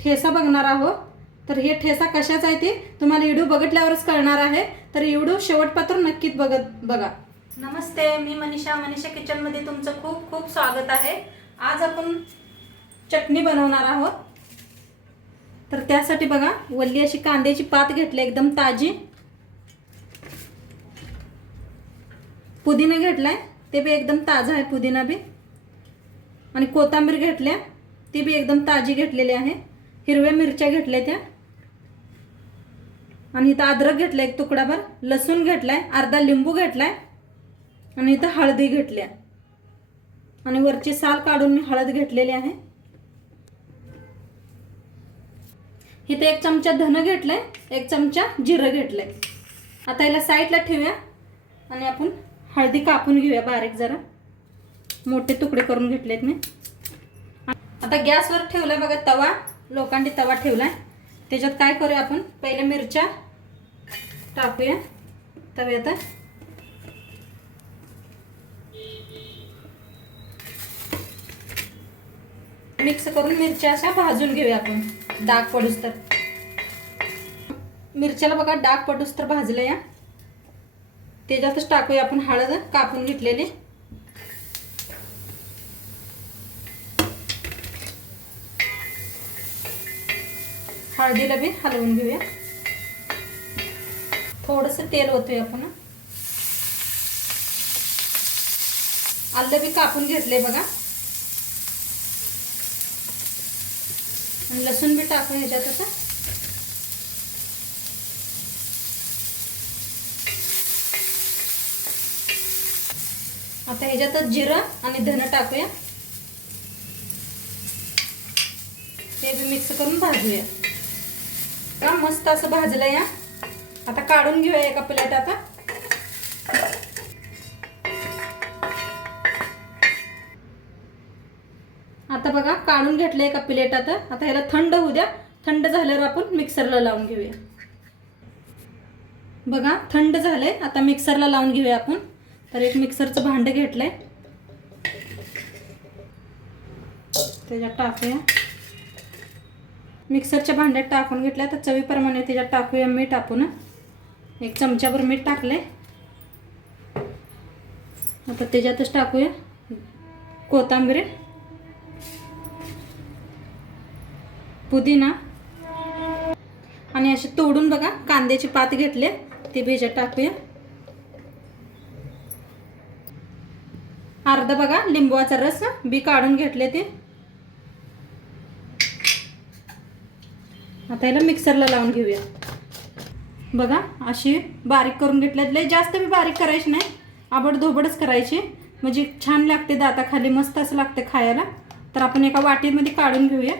ठेसा बघणार आहोत. तर हे ठेसा कशाचा आहे ते तुम्हाला व्हिडिओ बघितल्यावरच कळणार आहे. तर व्हिडिओ शेवटपात्र नक्कीच बघत बघा. नमस्ते मी मनीषा. मनीषा किचनमध्ये तुमचं खूप खूप स्वागत आहे. आज आपण चटणी बनवणार आहोत. तर त्यासाठी बघा वल्ली अशी कांद्याची पात घेतली एकदम ताजी. पुदिना घेतलाय ते बी एकदम ताजा आहे पुदिना बी. आणि कोथिंबीर घेतल्या. ती बी एकदम ताजी घेतलेली आहे. हिरव्या मिरच्या घेतल्या त्या. आणि इथं अद्रक घेतलं एक तुकडाभर लसूण घेतलाय अर्धा लिंबू घेतलाय आणि इथं हळदी घेतल्या. आणि वरची साल काढून मी हळद घेतलेली आहे. इथे एक चमचा धन घेतलंय एक चमचा जिरं घेतलंय. आता याला साईडला ठेवूया आणि आपण हळदी कापून घेऊया बारीक जरा. मोठे तुकडे करून घेतलेत मी. आता गॅसवर ठेवला बघा तवा. लोखंडी तवा ठेवलाय. त्याच्यात काय करूया आपण? पहिले मिरच्या टाकूया. तव्यात मिक्स करून मिरच्या अशा भाजून घेऊया आपण. डाग पडूस तर. मिरच्याला बघा डाग पडूस तर भाजलं या त्याच्यातच टाकूया आपण हळद. कापून घेतलेली. हळदीला बी हलवून घेऊया. थोडस तेल ओतूया आपण आलं बी कापून घेतले बघा. लसूण बी टाकून ह्याच्यात आता आता ह्याच्यातच जिरं आणि धन टाकूया. ते बी मिक्स करून भाजूया. का? मस्त असं भाजलं या. आता काढून घेऊया एका प्लेट आता. आता बघा काढून घेतलं एका प्लेट आता आता ह्याला थंड होऊ द्या. थंड झाल्यावर आपण मिक्सरला लावून घेऊया. बघा थंड झालंय. आता मिक्सरला लावून घेऊया आपण. तर एक मिक्सरचं भांडं घेतलंय. त्याच्यात टाकूया. मिक्सरच्या भांड्यात टाकून घेतल्या तर चवीप्रमाणे त्याच्यात टाकूया मीठ आपण. एक चमच्याभर मीठ टाकले आता त्याच्यातच टाकूया कोथिंबीर. पुदिना. आणि असे तोडून बघा कांद्याची पात घेतले ते भेजात टाकूया. अर्धा बघा लिंबूचा रस बी काढून घेतले ते. आता याला मिक्सरला लावून घेऊया. बघा अशी बारीक करून घेतल्यात. लय जास्त मी बारीक करायची नाही. आबड धोबडच करायची. म्हणजे छान लागते दाताखाली मस्त असं लागते खायला. तर आपण एका वाटीमध्ये काढून घेऊया.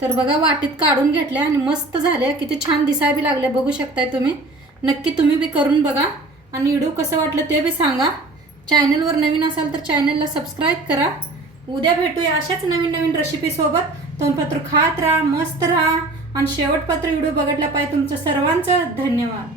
तर बघा वाटीत काढून घेतल्या आणि मस्त झाल्या. किती छान दिसाय लागल्या. बघू शकताय तुम्ही. नक्की तुम्ही बी करून बघा. आणि व्हिडिओ कसं वाटलं ते बी सांगा. चॅनलवर नवीन असाल तर चॅनलला सबस्क्राईब करा. उद्या भेटूया अशाच नवीन नवीन रेसिपीसोबत तोंडपत्र खात राहा मस्त राहा. आणि शेवटपत्र व्हिडिओ बघितला पाहिजे तुमचं सर्वांचं धन्यवाद.